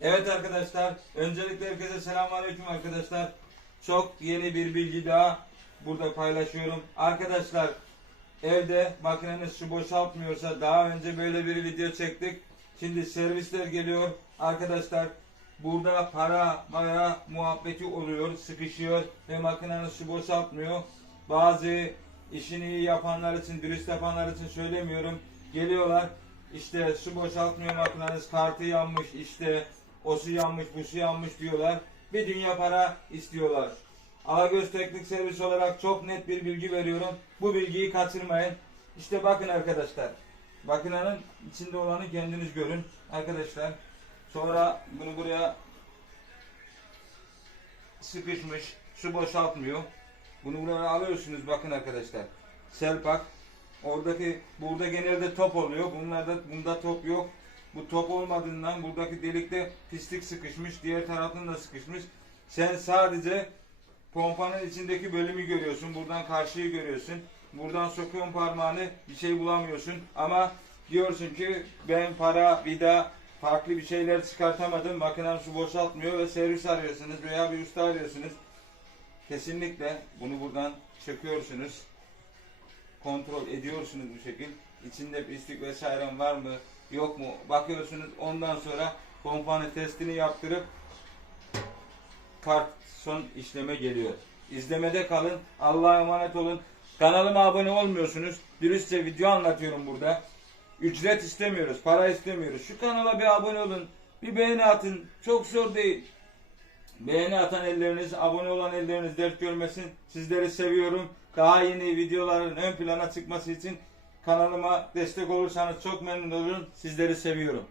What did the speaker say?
Evet arkadaşlar, öncelikle herkese selamünaleyküm arkadaşlar. Çok yeni bir bilgi daha burada paylaşıyorum. Arkadaşlar, evde makineniz su boşaltmıyorsa daha önce böyle bir video çektik. Şimdi servisler geliyor. Arkadaşlar, burada para maya muhabbeti oluyor, sıkışıyor ve makineniz su boşaltmıyor. Bazı işini iyi yapanlar için, dürüst yapanlar için söylemiyorum. Geliyorlar, işte su boşaltmıyor makineniz, kartı yanmış, işte o su yanmış, bu su yanmış diyorlar. Bir dünya para istiyorlar. Alagöz Teknik Servis olarak çok net bir bilgi veriyorum. Bu bilgiyi kaçırmayın. İşte bakın arkadaşlar. Makinenin içinde olanı kendiniz görün. Arkadaşlar. Sonra bunu buraya sıkışmış. Su boşaltmıyor. Bunu buraya alıyorsunuz bakın arkadaşlar. Selpak. Oradaki burada genelde top oluyor. Bunlarda bunda top yok. Bu top olmadığından buradaki delikte pislik sıkışmış. Diğer tarafında da sıkışmış. Sen sadece pompanın içindeki bölümü görüyorsun. Buradan karşıyı görüyorsun. Buradan sokuyorsun parmağını bir şey bulamıyorsun. Ama diyorsun ki ben para, vida, farklı bir şeyler çıkartamadım. Makinem su boşaltmıyor ve servis arıyorsunuz veya bir usta arıyorsunuz. Kesinlikle bunu buradan çekiyorsunuz. Kontrol ediyorsunuz bu şekil. İçinde pislik vesaire var mı yok mu bakıyorsunuz. Ondan sonra pompanın testini yaptırıp kart son işleme geliyor. İzlemede kalın. Allah'a emanet olun. Kanalıma abone olmuyorsunuz. Dürüstçe video anlatıyorum burada. Ücret istemiyoruz. Para istemiyoruz. Şu kanala bir abone olun. Bir beğeni atın. Çok zor değil. Beğeni atan elleriniz, abone olan elleriniz dert görmesin. Sizleri seviyorum. Daha yeni videoların ön plana çıkması için kanalıma destek olursanız çok memnun olurum. Sizleri seviyorum.